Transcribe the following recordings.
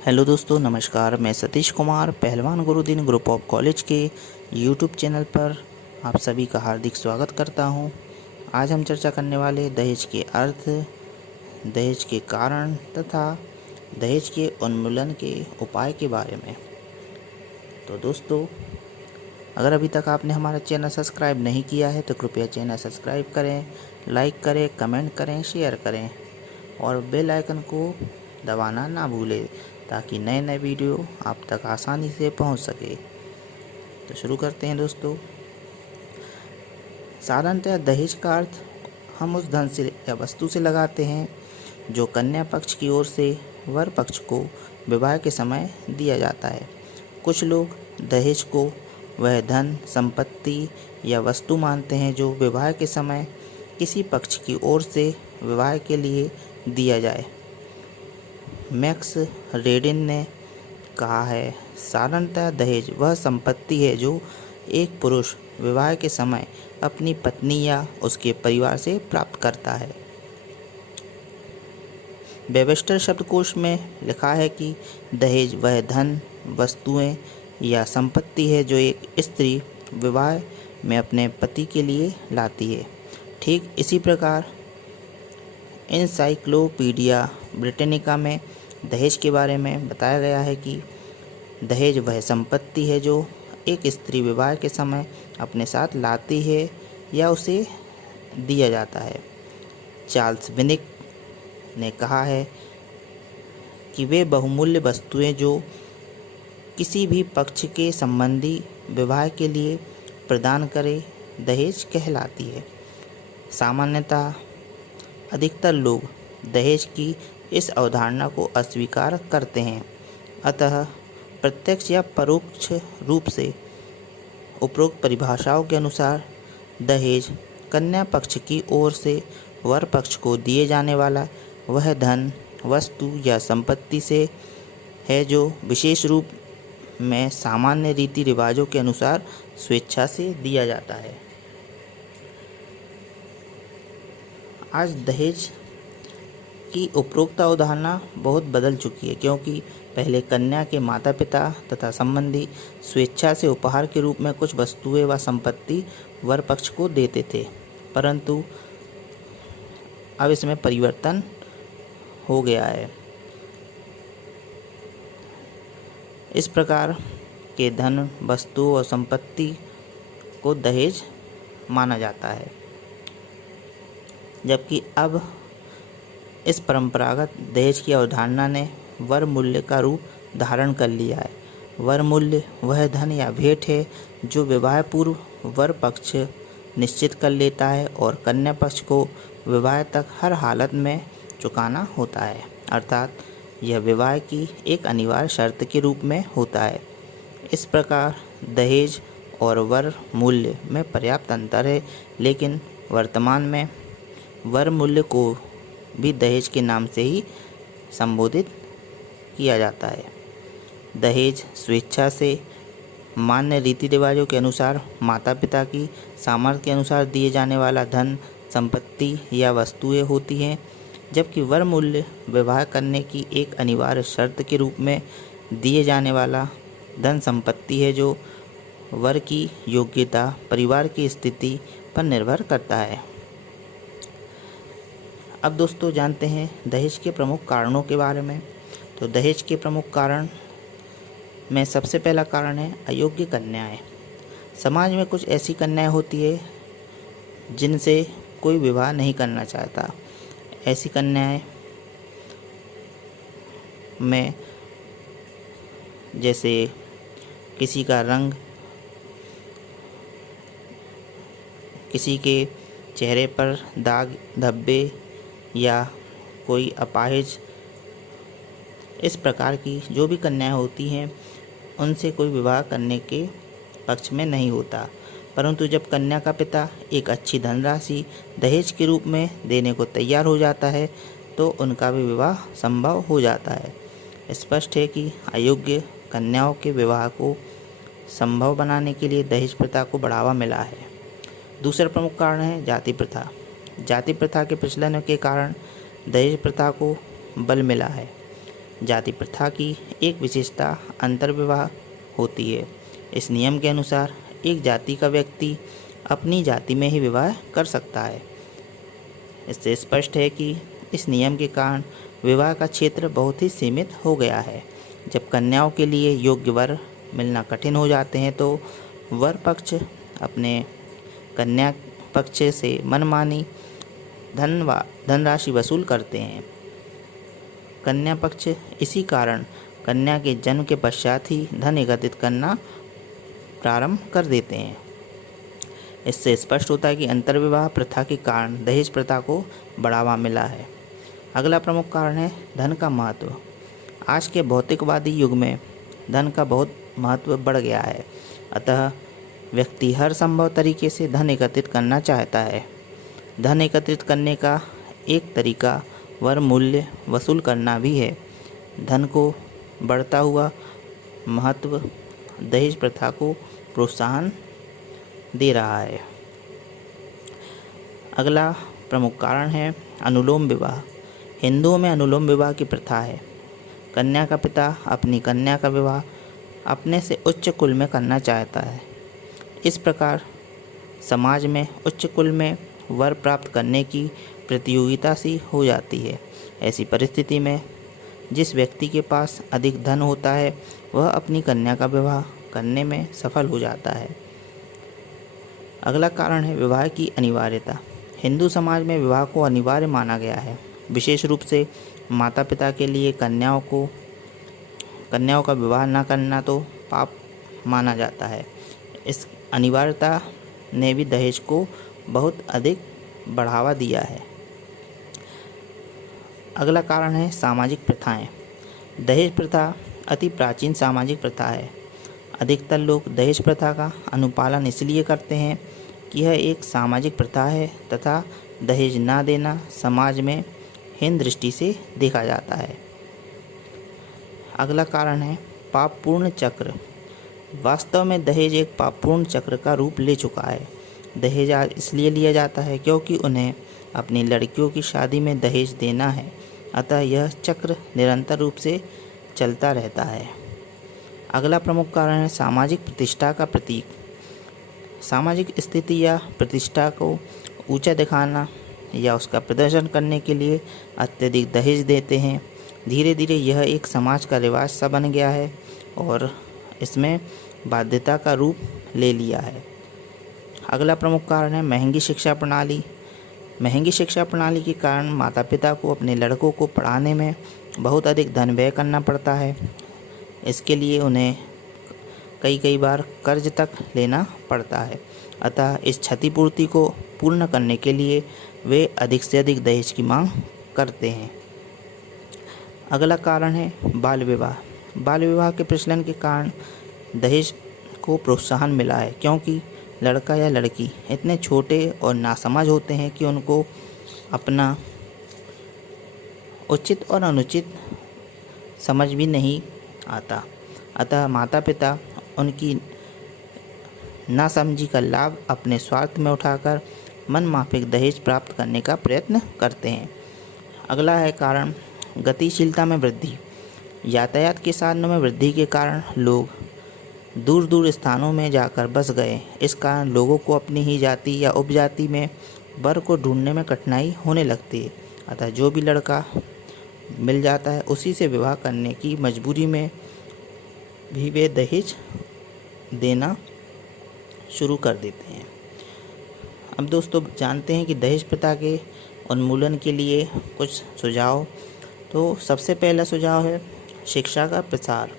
Hello दोस्तों, नमस्कार। मैं सतीश कुमार, पहलवान गुरुदीन ग्रुप ऑफ कॉलेज के यूट्यूब चैनल पर आप सभी का हार्दिक स्वागत करता हूं। आज हम चर्चा करने वाले दहेज के अर्थ, दहेज के कारण तथा दहेज के उन्मूलन के उपाय के बारे में। तो दोस्तों, अगर अभी तक आपने हमारा चैनल सब्सक्राइब नहीं किया है तो कृपया चैनल सब्सक्राइब करें, लाइक करें, कमेंट करें, शेयर करें और बेल आइकन को दबाना ना भूलें ताकि नए नए वीडियो आप तक आसानी से पहुंच सके। तो शुरू करते हैं दोस्तों। साधारणतः दहेज का अर्थ हम उस धन से या वस्तु से लगाते हैं जो कन्या पक्ष की ओर से वर पक्ष को विवाह के समय दिया जाता है। कुछ लोग दहेज को वह धन, संपत्ति या वस्तु मानते हैं जो विवाह के समय किसी पक्ष की ओर से विवाह के लिए दिया जाए। मैक्स रेडिन ने कहा है, साधारणतः दहेज वह संपत्ति है जो एक पुरुष विवाह के समय अपनी पत्नी या उसके परिवार से प्राप्त करता है। वेबस्टर शब्दकोश में लिखा है कि दहेज वह धन, वस्तुएं या संपत्ति है जो एक स्त्री विवाह में अपने पति के लिए लाती है। ठीक इसी प्रकार एनसाइक्लोपीडिया ब्रिटेनिका में दहेज के बारे में बताया गया है कि दहेज वह संपत्ति है जो एक स्त्री विवाह के समय अपने साथ लाती है या उसे दिया जाता है। चार्ल्स विनिक ने कहा है कि वे बहुमूल्य वस्तुएं जो किसी भी पक्ष के संबंधी विवाह के लिए प्रदान करे दहेज कहलाती है। सामान्यतः अधिकतर लोग दहेज की इस अवधारणा को अस्वीकार करते हैं। अतः प्रत्यक्ष या परोक्ष रूप से उपरोक्त परिभाषाओं के अनुसार दहेज कन्या पक्ष की ओर से वर पक्ष को दिए जाने वाला वह धन, वस्तु या संपत्ति से है जो विशेष रूप में सामान्य रीति रिवाजों के अनुसार स्वेच्छा से दिया जाता है। आज दहेज की उपरोक्त अवधारणा बहुत बदल चुकी है, क्योंकि पहले कन्या के माता पिता तथा संबंधी स्वेच्छा से उपहार के रूप में कुछ वस्तुएं व संपत्ति वर पक्ष को देते थे, परंतु अब इसमें परिवर्तन हो गया है। इस प्रकार के धन, वस्तु और संपत्ति को दहेज माना जाता है, जबकि अब इस परंपरागत दहेज की अवधारणा ने वर मूल्य का रूप धारण कर लिया है। वर मूल्य वह धन या भेंट है जो विवाह पूर्व वर पक्ष निश्चित कर लेता है और कन्या पक्ष को विवाह तक हर हालत में चुकाना होता है, अर्थात यह विवाह की एक अनिवार्य शर्त के रूप में होता है। इस प्रकार दहेज और वर मूल्य में पर्याप्त अंतर है, लेकिन वर्तमान में वर मूल्य को भी दहेज के नाम से ही संबोधित किया जाता है। दहेज स्वेच्छा से मान्य रीति रिवाजों के अनुसार माता पिता की सामर्थ्य के अनुसार दिए जाने वाला धन, संपत्ति या वस्तुएं होती हैं, जबकि वर मूल्य विवाह करने की एक अनिवार्य शर्त के रूप में दिए जाने वाला धन संपत्ति है जो वर की योग्यता, परिवार की स्थिति पर निर्भर करता है। अब दोस्तों जानते हैं दहेज के प्रमुख कारणों के बारे में। तो दहेज के प्रमुख कारण में सबसे पहला कारण है अयोग्य कन्याएं। समाज में कुछ ऐसी कन्याएं होती है जिनसे कोई विवाह नहीं करना चाहता। ऐसी कन्याएं में जैसे किसी का रंग, किसी के चेहरे पर दाग धब्बे या कोई अपाहिज, इस प्रकार की जो भी कन्याएं होती हैं उनसे कोई विवाह करने के पक्ष में नहीं होता। परंतु जब कन्या का पिता एक अच्छी धनराशि दहेज के रूप में देने को तैयार हो जाता है तो उनका भी विवाह संभव हो जाता है। स्पष्ट है कि अयोग्य कन्याओं के विवाह को संभव बनाने के लिए दहेज प्रथा को बढ़ावा मिला है। दूसरा प्रमुख कारण है जाति प्रथा। जाति प्रथा के प्रचलन के कारण दहेज प्रथा को बल मिला है। जाति प्रथा की एक विशेषता अंतर्विवाह होती है। इस नियम के अनुसार एक जाति का व्यक्ति अपनी जाति में ही विवाह कर सकता है। इससे स्पष्ट है कि इस नियम के कारण विवाह का क्षेत्र बहुत ही सीमित हो गया है। जब कन्याओं के लिए योग्य वर मिलना कठिन हो जाते हैं तो वर पक्ष अपने कन्या पक्ष से मनमानी धनराशि वसूल करते हैं। कन्या पक्ष इसी कारण कन्या के जन्म के पश्चात ही धन एकत्रित करना प्रारंभ कर देते हैं। इससे स्पष्ट होता है कि अंतर्विवाह प्रथा के कारण दहेज प्रथा को बढ़ावा मिला है। अगला प्रमुख कारण है धन का महत्व। आज के भौतिकवादी युग में धन का बहुत महत्व बढ़ गया है, अतः व्यक्ति हर संभव तरीके से धन एकत्रित करना चाहता है। धन एकत्रित करने का एक तरीका वर मूल्य वसूल करना भी है। धन को बढ़ता हुआ महत्व दहेज प्रथा को प्रोत्साहन दे रहा है। अगला प्रमुख कारण है अनुलोम विवाह। हिंदुओं में अनुलोम विवाह की प्रथा है। कन्या का पिता अपनी कन्या का विवाह अपने से उच्च कुल में करना चाहता है। इस प्रकार समाज में उच्च कुल में वर प्राप्त करने की प्रतियोगिता सी हो जाती है। ऐसी परिस्थिति में जिस व्यक्ति के पास अधिक धन होता है वह अपनी कन्या का विवाह करने में सफल हो जाता है। अगला कारण है विवाह की अनिवार्यता। हिंदू समाज में विवाह को अनिवार्य माना गया है। विशेष रूप से माता पिता के लिए कन्याओं का विवाह न करना तो पाप माना जाता है। इस अनिवार्यता ने भी दहेज को बहुत अधिक बढ़ावा दिया है। अगला कारण है सामाजिक प्रथाएं। दहेज प्रथा अति प्राचीन सामाजिक प्रथा है। अधिकतर लोग दहेज प्रथा का अनुपालन इसलिए करते हैं कि यह एक सामाजिक प्रथा है तथा दहेज ना देना समाज में हीन दृष्टि से देखा जाता है। अगला कारण है पापपूर्ण चक्र। वास्तव में दहेज एक पापपूर्ण चक्र का रूप ले चुका है। दहेज आज इसलिए लिया जाता है क्योंकि उन्हें अपनी लड़कियों की शादी में दहेज देना है, अतः यह चक्र निरंतर रूप से चलता रहता है। अगला प्रमुख कारण है सामाजिक प्रतिष्ठा का प्रतीक। सामाजिक स्थिति या प्रतिष्ठा को ऊंचा दिखाना या उसका प्रदर्शन करने के लिए अत्यधिक दहेज देते हैं। धीरे धीरे यह एक समाज का रिवाज सा बन गया है और इसमें बाध्यता का रूप ले लिया है। अगला प्रमुख कारण है महंगी शिक्षा प्रणाली। महंगी शिक्षा प्रणाली के कारण माता पिता को अपने लड़कों को पढ़ाने में बहुत अधिक धन व्यय करना पड़ता है। इसके लिए उन्हें कई बार कर्ज तक लेना पड़ता है, अतः इस क्षतिपूर्ति को पूर्ण करने के लिए वे अधिक से अधिक दहेज की मांग करते हैं। अगला कारण है बाल विवाह। बाल विवाह के प्रचलन के कारण दहेज को प्रोत्साहन मिला है, क्योंकि लड़का या लड़की इतने छोटे और नासमझ होते हैं कि उनको अपना उचित और अनुचित समझ भी नहीं आता। अतः माता पिता उनकी नासमझी का लाभ अपने स्वार्थ में उठाकर मनमाफिक दहेज प्राप्त करने का प्रयत्न करते हैं। अगला है कारण गतिशीलता में वृद्धि। यातायात के साधनों में वृद्धि के कारण लोग दूर दूर स्थानों में जाकर बस गए। इस कारण लोगों को अपनी ही जाति या उपजाति में वर को ढूंढने में कठिनाई होने लगती है। अतः जो भी लड़का मिल जाता है उसी से विवाह करने की मजबूरी में भी वे दहेज देना शुरू कर देते हैं। अब दोस्तों जानते हैं कि दहेज प्रथा के उन्मूलन के लिए कुछ सुझाव। तो सबसे पहला सुझाव है शिक्षा का प्रसार।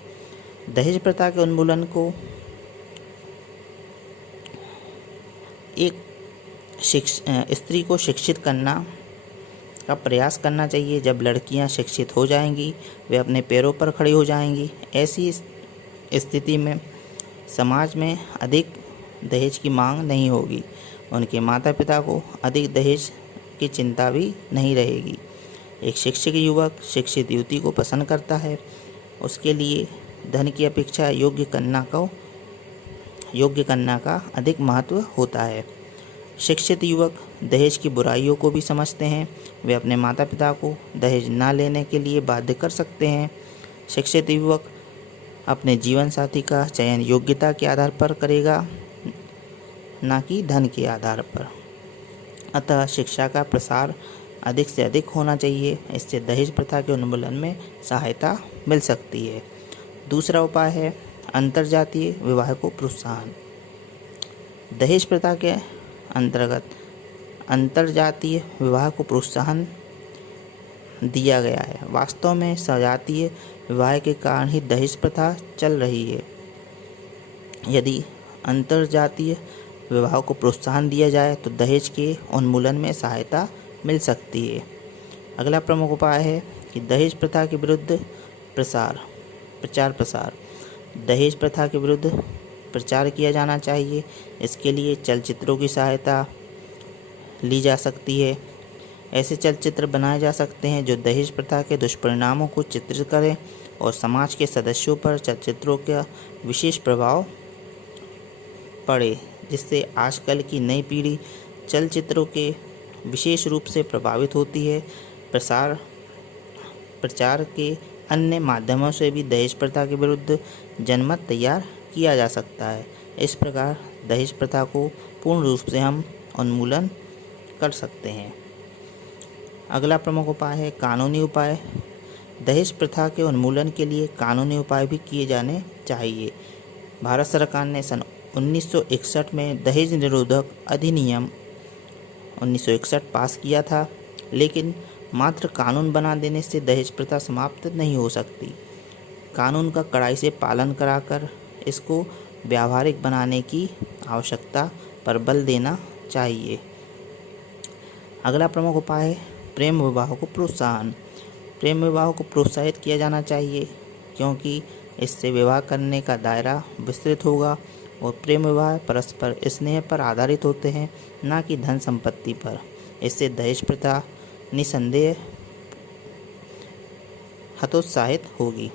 दहेज प्रथा के उन्मूलन को एक स्त्री को शिक्षित करना का प्रयास करना चाहिए। जब लड़कियां शिक्षित हो जाएंगी वे अपने पैरों पर खड़ी हो जाएंगी। ऐसी स्थिति में समाज में अधिक दहेज की मांग नहीं होगी। उनके माता पिता को अधिक दहेज की चिंता भी नहीं रहेगी। एक शिक्षित युवक शिक्षित युवती को पसंद करता है, उसके लिए धन की अपेक्षा योग्य कन्या का अधिक महत्व होता है। शिक्षित युवक दहेज की बुराइयों को भी समझते हैं। वे अपने माता पिता को दहेज ना लेने के लिए बाध्य कर सकते हैं। शिक्षित युवक अपने जीवन साथी का चयन योग्यता के आधार पर करेगा, न कि धन के आधार पर। अतः शिक्षा का प्रसार अधिक से अधिक होना चाहिए। इससे दहेज प्रथा के उन्मूलन में सहायता मिल सकती है। दूसरा उपाय है अंतरजातीय विवाह को प्रोत्साहन। दहेज प्रथा के अंतर्गत अंतरजातीय विवाह को प्रोत्साहन दिया गया है। वास्तव में सजातीय विवाह के कारण ही दहेज प्रथा चल रही है। यदि अंतरजातीय विवाह को प्रोत्साहन दिया जाए तो दहेज के उन्मूलन में सहायता मिल सकती है। अगला प्रमुख उपाय है कि दहेज प्रथा के विरुद्ध प्रचार प्रसार। दहेज प्रथा के विरुद्ध प्रचार किया जाना चाहिए। इसके लिए चलचित्रों की सहायता ली जा सकती है। ऐसे चलचित्र बनाए जा सकते हैं जो दहेज प्रथा के दुष्परिणामों को चित्रित करें और समाज के सदस्यों पर चलचित्रों का विशेष प्रभाव पड़े, जिससे आजकल की नई पीढ़ी चलचित्रों के विशेष रूप से प्रभावित होती है। प्रचार के अन्य माध्यमों से भी दहेज प्रथा के विरुद्ध जनमत तैयार किया जा सकता है। इस प्रकार दहेज प्रथा को पूर्ण रूप से हम उन्मूलन कर सकते हैं। अगला प्रमुख उपाय है कानूनी उपाय। दहेज प्रथा के उन्मूलन के लिए कानूनी उपाय भी किए जाने चाहिए। भारत सरकार ने सन 1961 में दहेज निरोधक अधिनियम 1961 पास किया था, लेकिन मात्र कानून बना देने से दहेज प्रथा समाप्त नहीं हो सकती। कानून का कड़ाई से पालन कराकर इसको व्यावहारिक बनाने की आवश्यकता पर बल देना चाहिए। अगला प्रमुख उपाय है प्रेम विवाह को प्रोत्साहन। प्रेम विवाह को प्रोत्साहित किया जाना चाहिए, क्योंकि इससे विवाह करने का दायरा विस्तृत होगा और प्रेम विवाह परस्पर स्नेह पर आधारित होते हैं, न कि धन संपत्ति पर। इससे दहेज प्रथा निसंदेह हतोत्साहित होगी।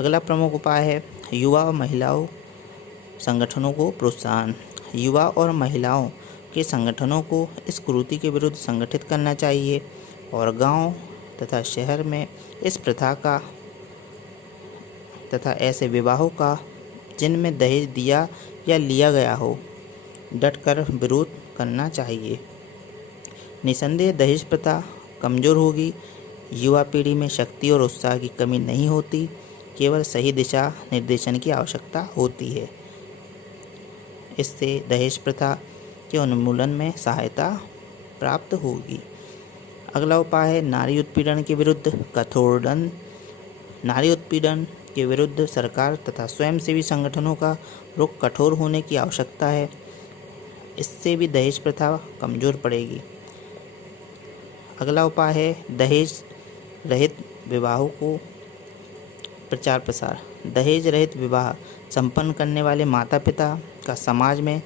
अगला प्रमुख उपाय है युवा और महिलाओं संगठनों को प्रोत्साहन। युवा और महिलाओं के संगठनों को इस कुरीति के विरुद्ध संगठित करना चाहिए और गांव तथा शहर में इस प्रथा का तथा ऐसे विवाहों का जिनमें दहेज दिया या लिया गया हो डटकर विरोध करना चाहिए। निसंदेह दहेज प्रथा कमज़ोर होगी। युवा पीढ़ी में शक्ति और उत्साह की कमी नहीं होती, केवल सही दिशा निर्देशन की आवश्यकता होती है। इससे दहेज प्रथा के उन्मूलन में सहायता प्राप्त होगी। अगला उपाय है नारी उत्पीड़न के विरुद्ध कठोर दंड। नारी उत्पीड़न के विरुद्ध सरकार तथा स्वयंसेवी संगठनों का रुख कठोर होने की आवश्यकता है। इससे भी दहेज प्रथा कमज़ोर पड़ेगी। अगला उपाय है दहेज रहित विवाहों को प्रचार प्रसार। दहेज रहित विवाह संपन्न करने वाले माता पिता का समाज में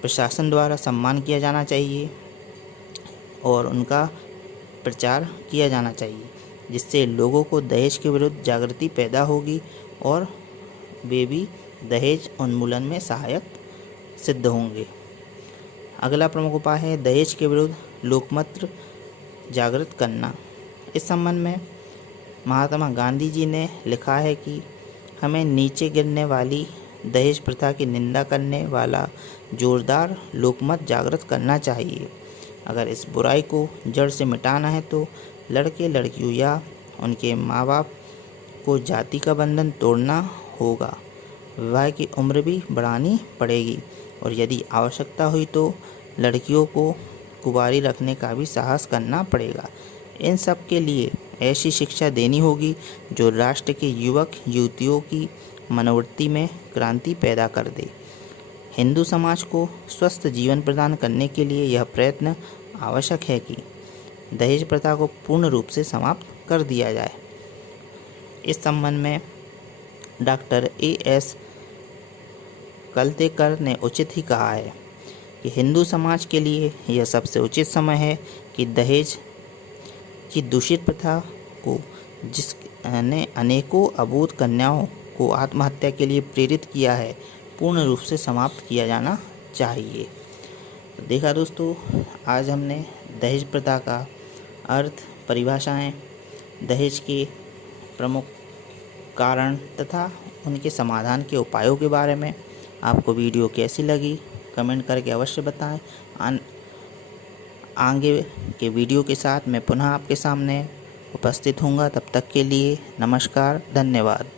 प्रशासन द्वारा सम्मान किया जाना चाहिए और उनका प्रचार किया जाना चाहिए, जिससे लोगों को दहेज के विरुद्ध जागृति पैदा होगी और वे भी दहेज उन्मूलन में सहायक सिद्ध होंगे। अगला प्रमुख उपाय है दहेज के विरुद्ध लोकमत जागृत करना। इस संबंध में महात्मा गांधी जी ने लिखा है कि हमें नीचे गिरने वाली दहेज प्रथा की निंदा करने वाला जोरदार लोकमत जागृत करना चाहिए। अगर इस बुराई को जड़ से मिटाना है तो लड़के लड़कियों या उनके माँ बाप को जाति का बंधन तोड़ना होगा। विवाह की उम्र भी बढ़ानी पड़ेगी और यदि आवश्यकता हुई तो लड़कियों को कुंवारी रखने का भी साहस करना पड़ेगा। इन सब के लिए ऐसी शिक्षा देनी होगी जो राष्ट्र के युवक युवतियों की मनोवृत्ति में क्रांति पैदा कर दे। हिंदू समाज को स्वस्थ जीवन प्रदान करने के लिए यह प्रयत्न आवश्यक है कि दहेज प्रथा को पूर्ण रूप से समाप्त कर दिया जाए। इस संबंध में डॉक्टर A.S. कलतेकर ने उचित ही कहा है कि हिंदू समाज के लिए यह सबसे उचित समय है कि दहेज की दूषित प्रथा को, जिसने अनेकों अबोध कन्याओं को आत्महत्या के लिए प्रेरित किया है, पूर्ण रूप से समाप्त किया जाना चाहिए। तो देखा दोस्तों, आज हमने दहेज प्रथा का अर्थ, परिभाषाएं, दहेज के प्रमुख कारण तथा उनके समाधान के उपायों के बारे में। आपको वीडियो कैसी लगी कमेंट करके अवश्य बताएं। आगे के वीडियो के साथ मैं पुनः आपके सामने उपस्थित होऊंगा। तब तक के लिए नमस्कार, धन्यवाद।